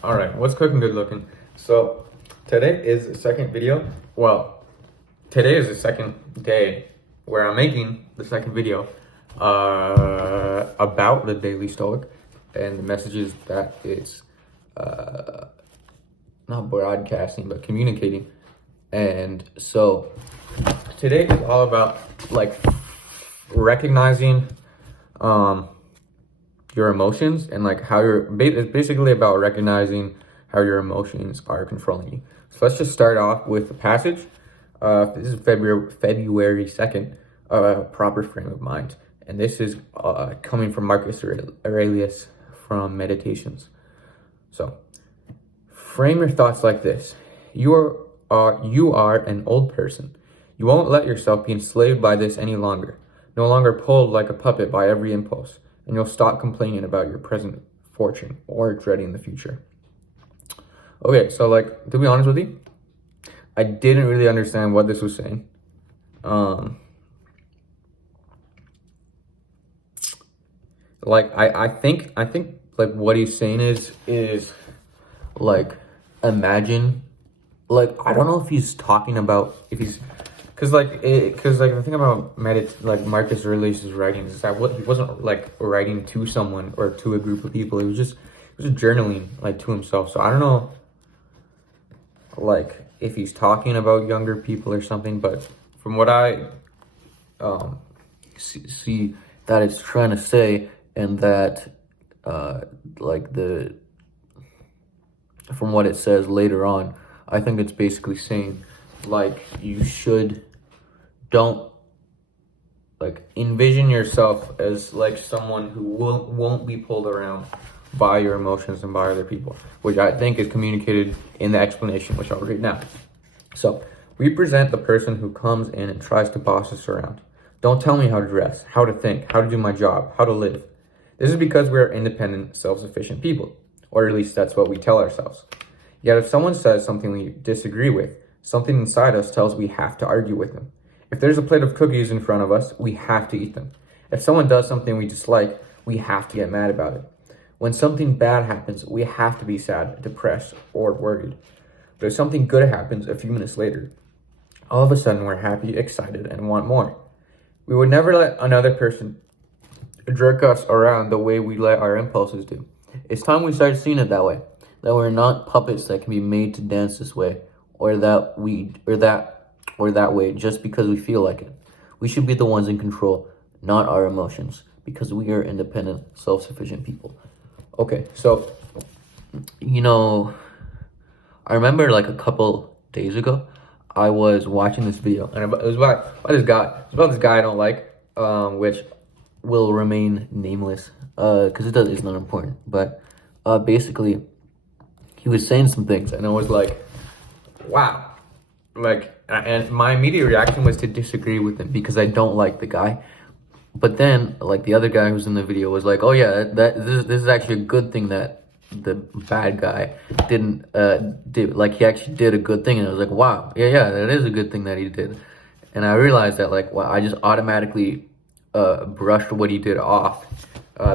All right, what's cooking good looking? So today is the second video. Well, today is the second day where I'm making the second video about the Daily Stoic and the messages that it's not broadcasting but communicating. And so today is all about like recognizing your emotions and like how it's basically about recognizing how your emotions are controlling you. So let's just start off with the passage. This is February 2nd, proper frame of mind. And this is coming from Marcus Aurelius from Meditations. So frame your thoughts like this. You are an old person. You won't let yourself be enslaved by this any longer, no longer pulled like a puppet by every impulse, and you'll stop complaining about your present fortune or dreading the future. Okay, so like, to be honest with you, I didn't really understand what this was saying. Like, I think like what he's saying is like, imagine, like, I don't know if he's talking about, if he's, because the thing about like Marcus Aurelius' writings is that he wasn't like writing to someone or to a group of people. It was just journaling like to himself. So I don't know like if he's talking about younger people or something, but from what I see that it's trying to say, and that like from what it says later on, I think it's basically saying like don't like envision yourself as like someone who won't be pulled around by your emotions and by other people, which I think is communicated in the explanation, which I'll read now. So we present the person who comes in and tries to boss us around. Don't tell me how to dress, how to think, how to do my job, how to live. This is because we are independent, self-sufficient people, or at least that's what we tell ourselves. Yet if someone says something we disagree with, something inside us tells we have to argue with them. If there's a plate of cookies in front of us, we have to eat them. If someone does something we dislike, we have to get mad about it. When something bad happens, we have to be sad, depressed, or worried. But if something good happens a few minutes later, all of a sudden we're happy, excited, and want more. We would never let another person jerk us around the way we let our impulses do. It's time we start seeing it that way, that we're not puppets that can be made to dance this way, or that way just because we feel like it. We should be the ones in control, not our emotions, because we are independent, self-sufficient people. Okay, so, I remember like a couple days ago, I was watching this video, and it was about this guy. It's about this guy I don't like, which will remain nameless, because it's not important. But basically, he was saying some things, and I was like, wow. Like, and my immediate reaction was to disagree with him because I don't like the guy. But then, like, the other guy who's in the video was like, oh yeah, this is actually a good thing that the bad guy didn't like, he actually did a good thing. And I was like, wow, yeah, that is a good thing that he did. And I realized that, like, wow, I just automatically brushed what he did off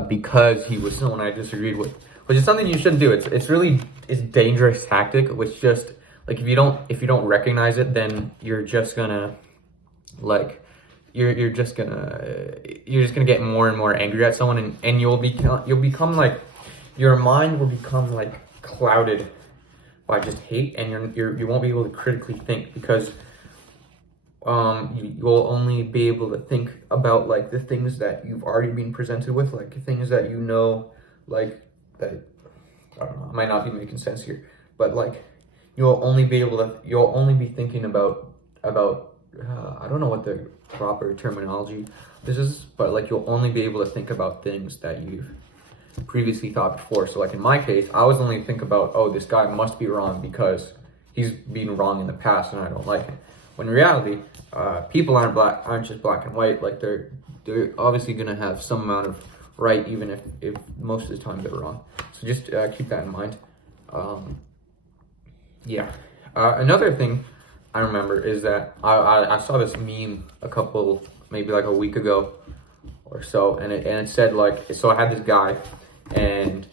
because he was someone I disagreed with, which is something you shouldn't do. It's dangerous tactic, which just, like, if you don't recognize it, then you're just gonna like you're just gonna get more and more angry at someone, and you'll become like, your mind will become like clouded by just hate, and you won't be able to critically think, because you'll only be able to think about like the things that you've already been presented with, like things that like that, I don't know, I might not be making sense here, but like you'll only be thinking about I don't know what the proper terminology this is, but like you'll only be able to think about things that you've previously thought before. So like in my case, I was only think about, oh, this guy must be wrong because he's been wrong in the past and I don't like it. When in reality, people aren't just black and white. Like they're obviously gonna have some amount of right, even if most of the time they're wrong. So just keep that in mind. Yeah. Another thing I remember is that I saw this meme maybe like a week ago or so, and it said like, so I had this guy, and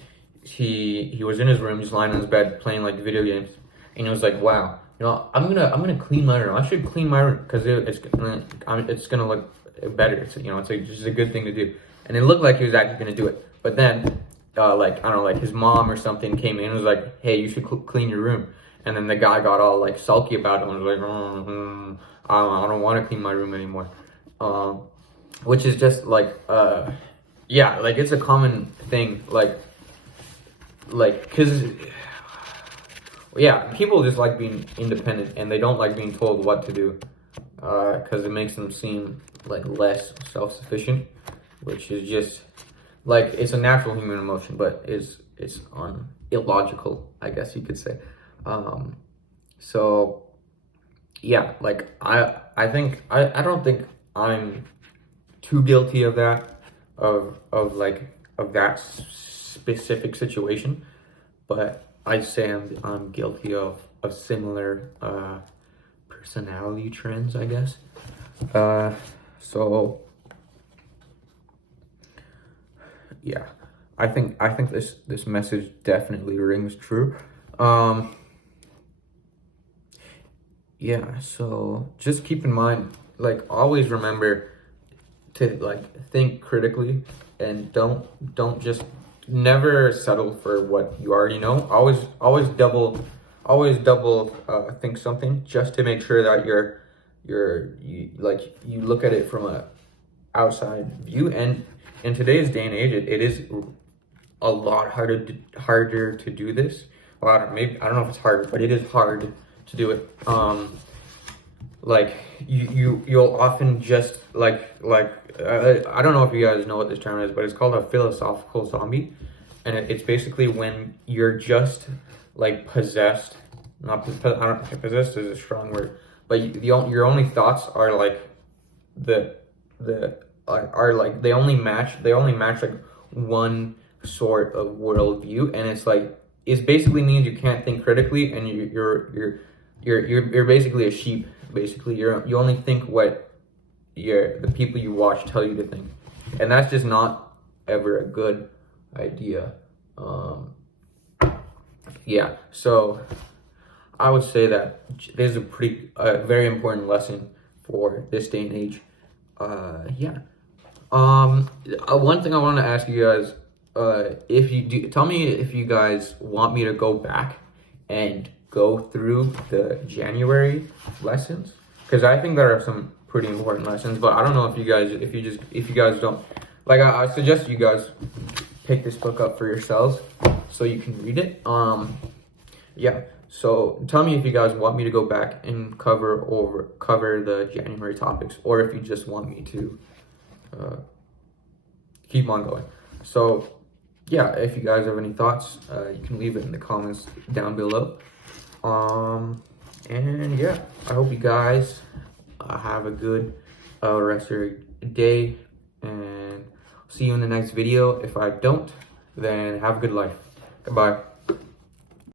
he was in his room, just lying on his bed playing like video games, and he was like, "Wow, I'm gonna clean my room. I should clean my room because it's gonna look better. It's just a good thing to do." And it looked like he was actually gonna do it, but then like I don't know, like his mom or something came in and was like, "Hey, you should clean your room." And then the guy got all like sulky about it and was like, I don't want to clean my room anymore. Which is just like, yeah, like it's a common thing, cause yeah, people just like being independent and they don't like being told what to do, cause it makes them seem like less self-sufficient, which is just like, it's a natural human emotion, but it's illogical, I guess you could say. So yeah, like I think I don't think I'm too guilty of that, of that specific situation, but I say I'm guilty of similar personality trends, I guess. So yeah, I think this message definitely rings true. Yeah, so just keep in mind, like, always remember to like think critically, and don't just never settle for what you already know. Always double think something, just to make sure that you look at it from a outside view. And in today's day and age, it is a lot harder to do this. Well, I don't know if it's harder, but it is hard to do it. Like you'll often just I don't know if you guys know what this term is, but it's called a philosophical zombie, and it's basically when you're just like possessed. Not I don't possessed is a strong word, but your only thoughts are like are like they only match like one sort of worldview, and it's basically means you can't think critically, and you're basically a sheep. Basically, you only think what the people you watch tell you to think, and that's just not ever a good idea. Yeah, so I would say that this is a very important lesson for this day and age. Yeah. One thing I want to ask you guys, if you do, tell me if you guys want me to go back and go through the January lessons, because I think there are some pretty important lessons. But I don't know if you guys don't like. I suggest you guys pick this book up for yourselves so you can read it. Yeah. So tell me if you guys want me to go back and cover the January topics, or if you just want me to keep on going. So yeah, if you guys have any thoughts, you can leave it in the comments down below. And yeah, I hope you guys have a good rest of your day, and see you in the next video. If I don't, then have a good life. Goodbye.